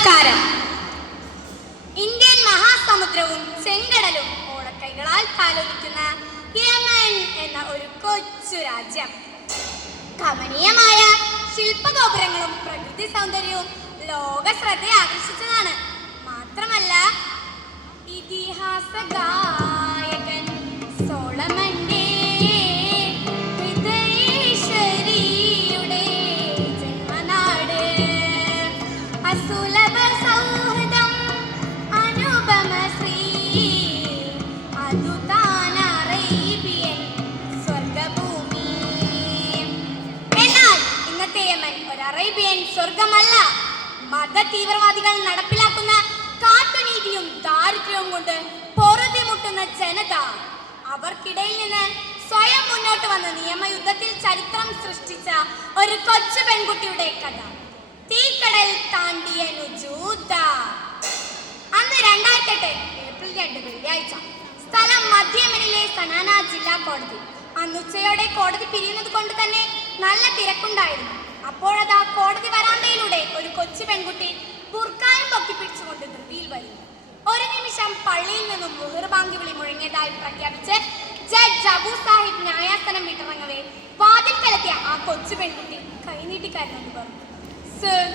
നമസ്കാരം. Indian മഹാസമുദ്രവും ചെങ്കടലും ഓടക്കൈകളാൽ താലോലിക്കുന്ന Yemen എന്ന ഒരു കൊച്ചു രാജ്യം. കമനീയമായ ശില്പഗോപുരങ്ങളും പ്രകൃതി സൗന്ദര്യവും ലോക ശ്രദ്ധയെ ആകർഷിച്ചതാണ്. മാത്രമല്ല, ഇതിഹാസ ഗായകൻ സോളമന്റെ ഹൃദയേശ്വരിയുടെ ജന്മനാട്. അസുലഭ സൗഹൃദം അനുപമ ശ്രീ അതുതാൻ അറേബ്യൻ സ്വർഗഭൂമി. എന്നാൽ ഇന്നത്തെ യമൻ ഒരു അറേബ്യൻ സ്വർഗമല്ല. മത തീവ്രവാദികൾ നടപ്പിലാക്കുന്ന കാട്ടുനീതിയും ദാരിദ്ര്യവും കൊണ്ട് പൊറുതിമുട്ടുന്ന ജനത, അവർക്കിടയിൽ നിന്ന് സ്വയം മുന്നോട്ട് വന്ന് നിയമയുദ്ധത്തിൽ ചരിത്രം സൃഷ്ടിച്ച ഒരു കൊച്ചു പെൺകുട്ടിയുടെ കഥ. തീക്കടൽ താണ്ടിയ നുജൂദ. അന്ന് 2008 ഏപ്രിൽ 2 വെള്ളിയാഴ്ച. സ്ഥലം മധ്യമനിലെ സനാന ജില്ലാ കോടതി. അന്ന് ഉച്ചയോടെ കോടതി പിരിയുന്നത് കൊണ്ട് തന്നെ നല്ല തിരക്കുണ്ടായിരുന്നു. അപ്പോഴതാ കോടതി വരാന്തയിലൂടെ ഒരു കൊച്ചു പെൺകുട്ടി ബുർക്കായും പൊക്കി പിടിച്ചുകൊണ്ട് ധൃതിയിൽ വരുന്നു. ഒരു നിമിഷം പള്ളിയിൽ നിന്നും മുഹർ ബാങ്ക് വിളി മുഴങ്ങിയതായി പ്രഖ്യാപിച്ച് ജഡ്ജ് അബു സാഹിബ് ന്യായാസനം വിട്ടിറങ്ങവേ വാതിൽക്കലെത്തിയ ആ കൊച്ചു പെൺകുട്ടി കൈനീട്ടിക്കാരനോട് പറഞ്ഞു, സർ,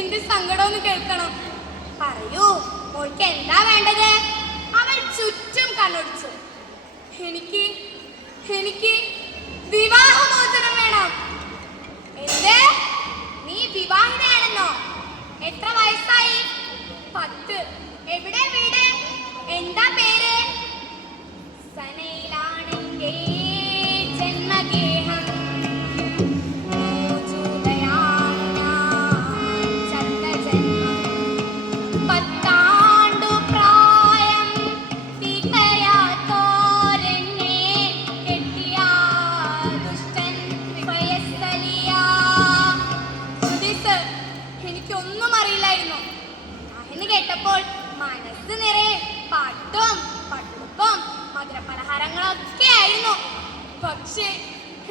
എന്റെ സങ്കടമൊന്ന് കേൾക്കണം. പറയൂ, മോൾക്ക് എന്താ വേണ്ടത്? അവൾ ചുറ്റും കണ്ണൊടിച്ചു. എനിക്ക് വിവാഹമോചനം വേണം. എന്ത്? നീ വിവാഹിതയാണെന്നോ? എത്ര വയസ്സായി? 10. എവിടെ വീട്? എന്താ പേര്? സനയിലാണെന്റെ ജന്മഗേഹം. എനിക്കൊന്നും അറിയില്ലായിരുന്നു. എന്ന് കേട്ടപ്പോൾ മനസ്സ് നിറയെ പാട്ടും പട്ടുടുപ്പും മധുരപലഹാരങ്ങളൊക്കെ ആയിരുന്നു. പക്ഷേ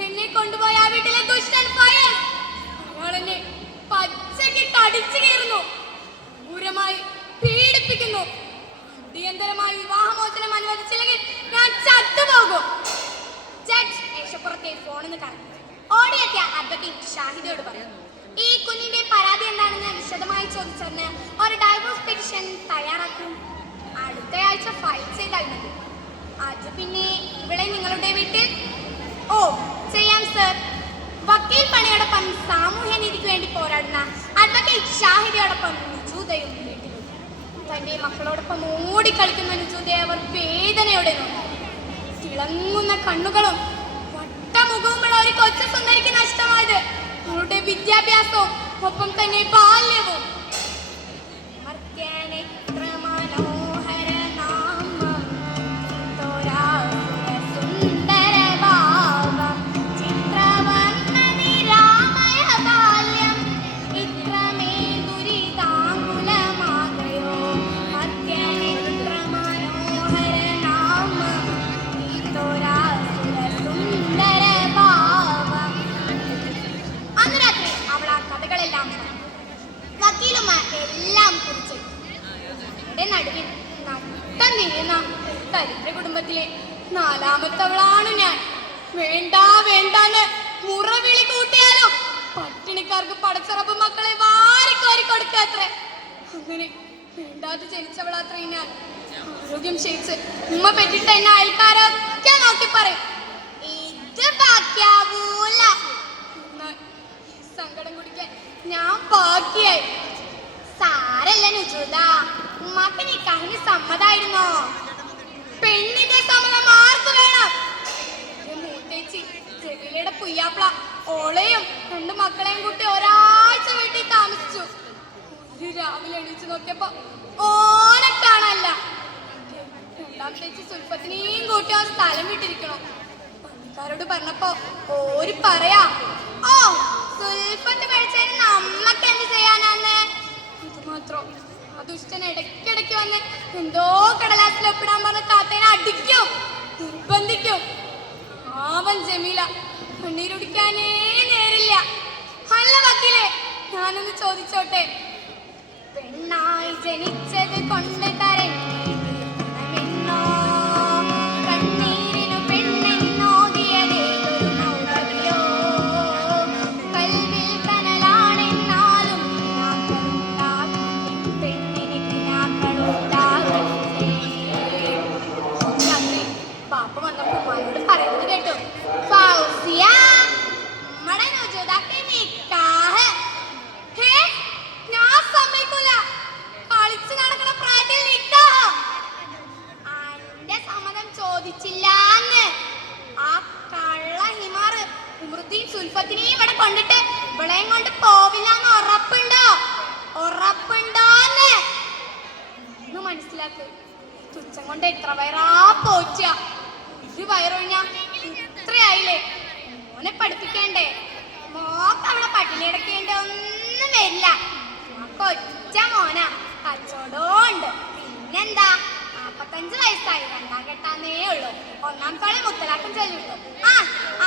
എന്നെ കൊണ്ടുപോയ ആ വീട്ടിലെ ദുഷ്ടൻ ഫയസ് അയാളെന്നെ പച്ചയ്ക്ക് കടിച്ചു കയറുന്നു, ക്രൂരമായി പീഡിപ്പിക്കുന്നു. അടിയന്തരമായി വിവാഹമോചനം അനുവദിച്ചില്ലെങ്കിൽ ഞാൻ ചത്തുപോകും. ജഡ്ജ് മേശപ്പുറത്തെ ഫോണിന്ന് കറങ്ങി ഓടിയെത്തിയ അഡ്വക്കേറ്റ് ഷാഹിദയോട് പറയുന്നു, ഈ കുഞ്ഞിന്റെ പരാതി എന്താണെന്ന് വിശദമായി ചോദിച്ചറിഞ്ഞ് ഒരു ഡൈവോഴ്സ് പെറ്റീഷൻ തയ്യാറാക്കും. അടുത്തയാഴ്ച ഫയൽ ചെയ്താൽ മതി. അത് പിന്നെ ഇവിടെ നിങ്ങളുടെ വീട്ടിൽ? ഓ, ചെയ്യാം സർ. വക്കീൽ പണിയോടൊപ്പം സാമൂഹ്യ നീതിക്ക് വേണ്ടി പോരാടുന്ന അഡ്വക്കേറ്റ് ഷാഹിദയോടൊപ്പം നുജൂദയും വീട്ടിലുണ്ട്. തന്റെ മക്കളോടൊപ്പം ഓടിക്കളിക്കുന്ന നുജൂദയെ അവർ വേദനയോടെ നോക്കി. തിളങ്ങുന്ന കണ്ണുകളും വട്ടമുഖവുമുള്ള ഒരു കൊച്ചു സുന്ദരിക്ക് നഷ്ടമായത് അവളുടെ വിദ്യാഭ്യാസവും ഒപ്പം തന്നെ ബാല്യവും. നടുവിൽ നട്ടം തിരിയുന്ന ദരിദ്ര കുടുംബത്തിലെ 4ാമത്തവളാണ് ഞാൻ. വേണ്ട വേണ്ടാന്ന് മുറവിളി കൂട്ടിയാലോ പട്ടിണിക്കാർക്ക് പടച്ചറപ്പ് മക്കളെ വാരിക്കോരി കൊടുക്കാത്രേ. അങ്ങനെ വേണ്ടാതെ ജനിച്ചവളാത്രേ ഞാൻ. ആരോഗ്യം ക്ഷയിച്ച് ഉമ്മ പെറ്റിട്ട് എന്നെ അയൽക്കാരൊക്കെ നോക്കി പറയും, ഇത് ബാക്കിയാവൂല. എന്നാൽ സങ്കടം കുടിക്കാൻ ഞാൻ ബാക്കിയായി. സാരല്ല നുജൂദ, ഉമ്മാക്ക് നിക്കാഹിന് സമ്മതായിരുന്നോ? പെണ്ണിന്റെ സമ്മതം ആർക്ക് വേണം? മൂത്തേച്ചി ജലീലയുടെ പുയ്യാപ്പിള ഓളെയും 2 മക്കളെയും കൂട്ടി ഒരാഴ്ച വീട്ടിൽ താമസിച്ചു. ഒരു രാവിലെ എണീച്ചു നോക്കിയപ്പോ ഓനെ കാണാനല്ല. 2ാമത്തേച്ചി സുൽഫത്തിനെയും കൂട്ടി ആ സ്ഥലം വിട്ടിരിക്കണോ. പണിക്കാരോട് പറഞ്ഞപ്പോ ഓര് പറയാ, ഓ, സുൽഫത്ത് കഴിച്ചതിന് നമ്മക്ക് എന്ത് ചെയ്യാനാന്ന്. ഇത് മാത്രം, ആ ദുഷ്ടൻ ഇടയ്ക്കിടയ്ക്ക് വന്ന് എന്തോ കടലാസിൽ ഒപ്പിടാൻ പറഞ്ഞ താത്തേനെ അടിക്കും, നിർബന്ധിക്കും. പാവം ജമീല കണ്ണീരൊടിക്കാനേ നേരില്ല. അല്ല വക്കീലേ, ഞാനൊന്ന് ചോദിച്ചോട്ടെ, പെണ്ണായി ജനിച്ചത് കൊണ്ട് കരഞ്ഞോ കണ്ണീരിനു പെണ്ണെന്നോതിയതേതൊരു മൗലവിയോ കൽവിൽ കനലാണെന്നാലും പെണ്ണിന് കിനാക്കളുണ്ടാകട്ടെ. പാപ്പ വന്നപ്പോ ഉമ്മാനോട് പറയുന്നത് കേട്ടു, ഫൗസിയ നമ്മടെ നുജൂദാക്ക് നിക്കാഹ്. ഹേ, ഞാൻ സമ്മതിക്കൂല. കളിച്ചു നടക്കണ പ്രായത്തിൽ നിക്കാഹോ? അന്റെ സമ്മതം ചോദിച്ചില്ലാന്ന്. ആ കള്ള ഹിമാറ് ഉമറുദ്ദീൻ സുൽഫത്തിനെയും ഇവിടെ കൊണ്ടിട്ട് ഇവളെയും കൊണ്ട് പോവില്ലാന്ന് ഉറപ്പുണ്ടോ? ഉറപ്പുണ്ടോന്ന് ഒന്ന് മനസ്സിലാക്ക്. തുച്ഛം കൊണ്ട് എത്ര വയറാ പോച്ച. ഒരു വയറൊഴിഞ്ഞ ഇത്രയായില്ലേ? മോനെ പഠിപ്പിക്കണ്ടേ? മോക്ക് അവിടെ പട്ടിണി അടക്കേണ്ട ഒന്നും വരില്ല. കൊച്ച മോന കച്ചവടമുണ്ട്. പിന്നെന്താ, 45 വയസ്സായി, 2ാം കെട്ടാന്നേ ഉള്ളൂ. 1ാം കളി മുത്തലാക്കം ചെല്ലുള്ളൂ.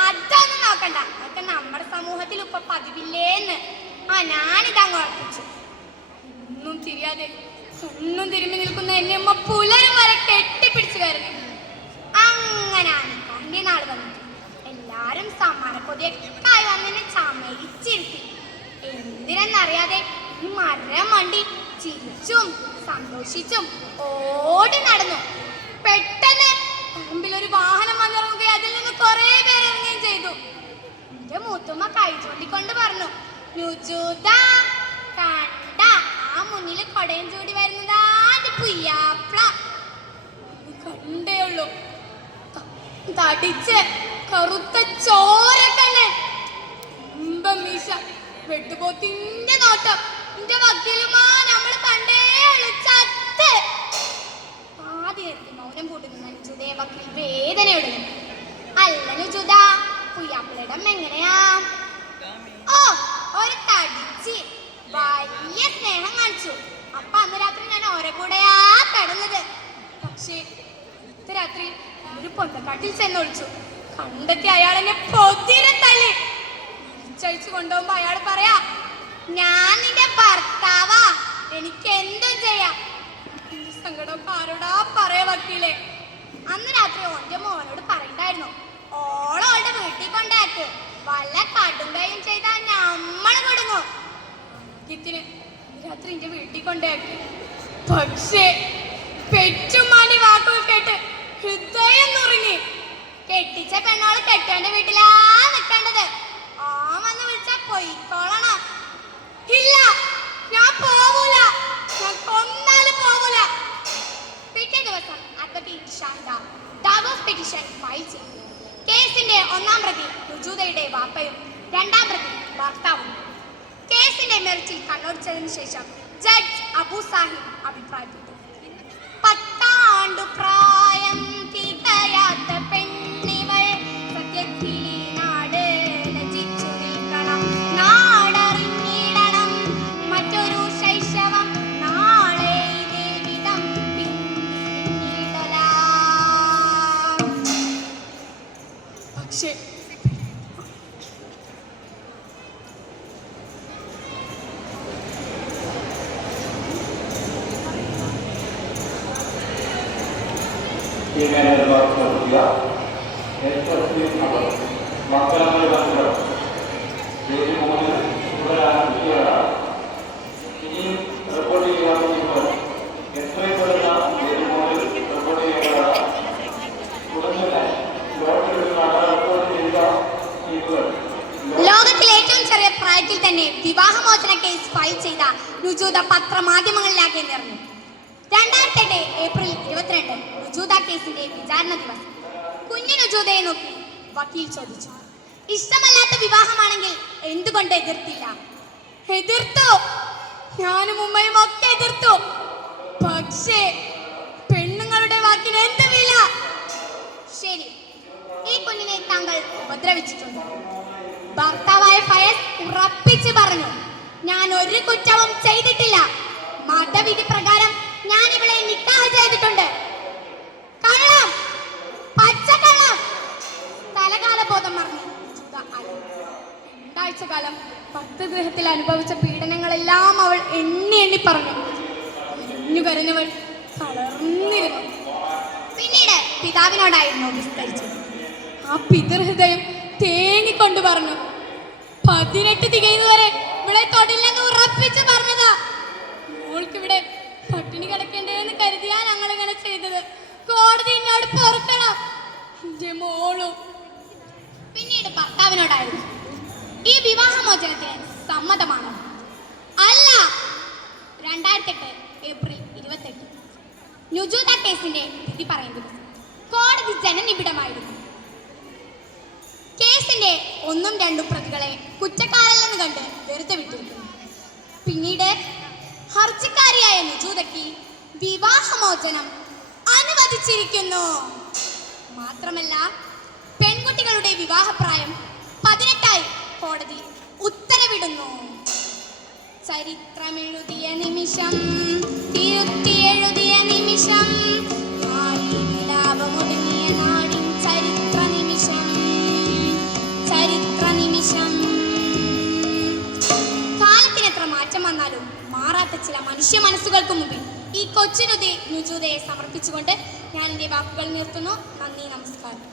അതൊന്നും നോക്കണ്ട, അതൊക്കെ നമ്മുടെ സമൂഹത്തിൽ ഇപ്പൊ പതിവില്ലേന്ന്. ഞാനിതങ്ങ് ഉറപ്പിച്ചു. ഒന്നും തിരിയാതെ ഒന്നും തിരുമ്പി നിൽക്കുന്ന എന്നെ അമ്മ പുലരും വരെ കെട്ടിപ്പിടിച്ചു കയറി. അങ്ങനാണ് കണ്ടി നാട് വന്നത്. എല്ലാരും സമ്മാനപ്പൊതിയൊക്കെ വന്നിനെ ചമരിച്ചിരുത്തി. എന്തിനെന്നറിയാതെ ഈ മരം വണ്ടി ചിരിച്ചും സന്തോഷിച്ചും ഓടി നടന്നു. പെട്ടെന്ന് മുമ്പിൽ ഒരു വാഹനം വന്നിറങ്ങുകയും അതിൽ നിന്ന് കുറെ പേരിറങ്ങുകയും ചെയ്തു. എന്റെ മൂത്തുമ്മ കൈ ചൂണ്ടിക്കൊണ്ട് പറഞ്ഞു, നുജൂദ കണ്ട, ആ മുന്നിൽ കൊടയും ചൂടി വരുന്നതാ പുയ്യാപ്ല. കണ്ടേ ഉള്ളൂ, തടിച്ച് കറുത്ത ചോരക്കണ്ണ്, മീശ, വെട്ടുപോത്തിന്റെ നോട്ടം. എന്റെ വക്കീലുമാ നമ്മൾ കണ്ടേ ചത്ത്. ആദ്യത്തെ മൗനം കൂട്ടുന്ന നുജൂദയെ വക്കീൽ വേദനയോടെ, അല്ല നുജൂദ, പുയ്യാപ്പിളിടം എങ്ങനെയാ? ഓ, ഒരു തടിച്ച് വലിയ സ്നേഹം കാണിച്ചു. അപ്പൊ അന്ന് രാത്രി ഞാൻ ഓരോ കൂടെയാ കിടന്നത്. പക്ഷേ ഇന്ന് രാത്രി ഒരു പൊന്തക്കാട്ടിൽ ചെന്നൊളിച്ചു. കണ്ടെത്തി അയാളെന്നെ പൊതിരെ തല്ലി. വിളിച്ചഴിച്ചു കൊണ്ടുപോകുമ്പോ അയാൾ പറയാ, ഞാൻ നിന്റെ ഭർത്താവാ, എനിക്ക് എന്തും ചെയ്യാം. സങ്കടം ആരോടാ പറയാ വക്കീലെ? അന്ന് രാത്രി ഓന്റെ മോനോട് പറയണ്ടായിരുന്നു, ഓളോളുടെ വീട്ടിൽ കൊണ്ടാക്ക്, വല്ല കടുങ്കയും ചെയ്താൽ നമ്മൾ കൊടുങ്ങും. ഇതിന് രാത്രി എന്റെ വീട്ടിൽ കൊണ്ടാക്കി. പക്ഷേ പെറ്റുമാനി വാക്കുകൾ കേട്ട് ഹൃദയം നുറുങ്ങി. കെട്ടിച്ച പെണ്ണോള് കെട്ടേണ്ട വീട്ടിലാ നിൽക്കേണ്ടത്. ആ വന്ന് വിളിച്ചാ പൊയ്ക്കോളണം. ഇല്ല, ഞാൻ പോവൂല, ഞാൻ കൊന്നാലും പോവൂല. പിറ്റേ ദിവസം advocate Shahida divorce petition file ചെയ്തു. കേസിന്റെ 1ാം പ്രതി നുജൂദയുടെ വാപ്പയും 2ാം പ്രതി ഭർത്താവും. കേസിന്റെ മെറിറ്റിൽ കണ്ണോടിച്ചതിനു ശേഷം ജഡ്ജ് അബു സാഹിബ് അഭിപ്രായപ്പെട്ടു, 10 ആണ്ടു പ്രായം തികയാത്ത പെണ്ണിവൾ സത്യത്തിൽ നാട് ലജിച്ചു നിൽക്കണം, നാടറിഞ്ഞിടണം മറ്റൊരു ശൈശവം, നാളെ ഇതേ വിധം പിന്നിടലാം. പക്ഷേ ലോകത്തിലെ ഏറ്റവും ചെറിയ പ്രായത്തിൽ തന്നെ വിവാഹമോചന കേസ് ഫയൽ ചെയ്ത നുജൂദ പത്രമാധ്യമങ്ങളിലാകെ നിറഞ്ഞു. 2008 ഏപ്രിൽ 22 നുജൂദ കേസിന്റെ വിചാരണ ദിവസം. കുഞ്ഞു നുജൂദയെ നോക്കി വക്കീൽ ചോദിച്ചു, ഇഷ്ടമല്ലാത്ത വിവാഹമാണെങ്കിൽ എന്തുകൊണ്ട് എതിർത്തില്ല? എതിർത്തു, ഞാനും ഉമ്മയും ഒക്കെ എതിർത്തു. പക്ഷേ പെണ്ണുങ്ങളുടെ വാക്കിന് എന്ത് വില? ശരി, ഈ കുഞ്ഞിനെ താങ്കൾ ഉപദ്രവിച്ചിട്ടുണ്ട്. ഭർത്താവായ ഫയസ് ഉറപ്പിച്ചു പറഞ്ഞു, ഞാൻ ഒരു കുറ്റവും ചെയ്തിട്ടില്ല. മതവിധി പ്രകാരം ഞാൻ ഇവളെ നിക്കാഹ് ചെയ്തിട്ടുണ്ട്. കള്ളം, പച്ചക്കള്ളം. തലകാല ബോധം മറന്നു 2 ആഴ്ച കാലം 10 ഗൃഹത്തിൽ അനുഭവിച്ച പീഡനങ്ങളെല്ലാം അവൾ എണ്ണി എണ്ണി പറഞ്ഞു. കരഞ്ഞു കരഞ്ഞവൾ തളർന്നിരുന്നു. പിന്നീട് പിതാവിനോടായിരുന്നു വിസ്തരിച്ചത്. ആ പിതൃഹൃദയം തേങ്ങിക്കൊണ്ട് പറഞ്ഞു, 18 തികയുന്നവരെ ഇവിടെ തൊടില്ലെന്ന് ഉറപ്പിച്ച് പറഞ്ഞതാ. മോൾക്കിവിടെ പട്ടിണി കിടക്കേണ്ടതെന്ന് കരുതിയാ ഞങ്ങൾ ഇങ്ങനെ ചെയ്തത്. കോടതി എന്നോട് പൊറുക്കണം. എന്റെ മോളും. പിന്നീട് ഭർത്താവിനോടായിരുന്നു, ഈ വിവാഹമോചനത്തിന് സമ്മതമാണോ? അല്ല. 2008 ഏപ്രിൽ 28 നുജൂദ കേസിന്റെ വിധി പറയുന്നത് കോടതി ജനനിബിഡമായിരുന്നു. കേസിന്റെ 1ഉം 2ഉം പ്രതികളെ കുറ്റക്കാരല്ലെന്ന് കണ്ട് വെറുതെ വിട്ടിരിക്കുന്നു. പിന്നീട് ഹർജിക്കാരിയായ നുജൂദയ്ക്ക് വിവാഹമോചനം അനുവദിച്ചിരിക്കുന്നു. മാത്രമല്ല, പെൺകുട്ടികളുടെ വിവാഹപ്രായം 18ആയി കോടതി ഉത്തരവിടുന്നു. ചരിത്രമെഴുതിയ നിമിഷം, തിരുത്തിയെഴുതിയ നിമിഷം, വിലാപമൊടുങ്ങിയ നാടിൻ ചരിത്ര നിമിഷം, ചരിത്ര നിമിഷം. കാലത്തിനെത്ര മാറ്റം വന്നാലും മാറാത്ത ചില മനുഷ്യ മനസ്സുകൾക്ക് മുമ്പിൽ ഈ കൊച്ചു നുജൂദയെ സമർപ്പിച്ചുകൊണ്ട് ഞാൻ എൻ്റെ വാക്കുകൾ നിർത്തുന്നു. നന്ദി, നമസ്കാരം.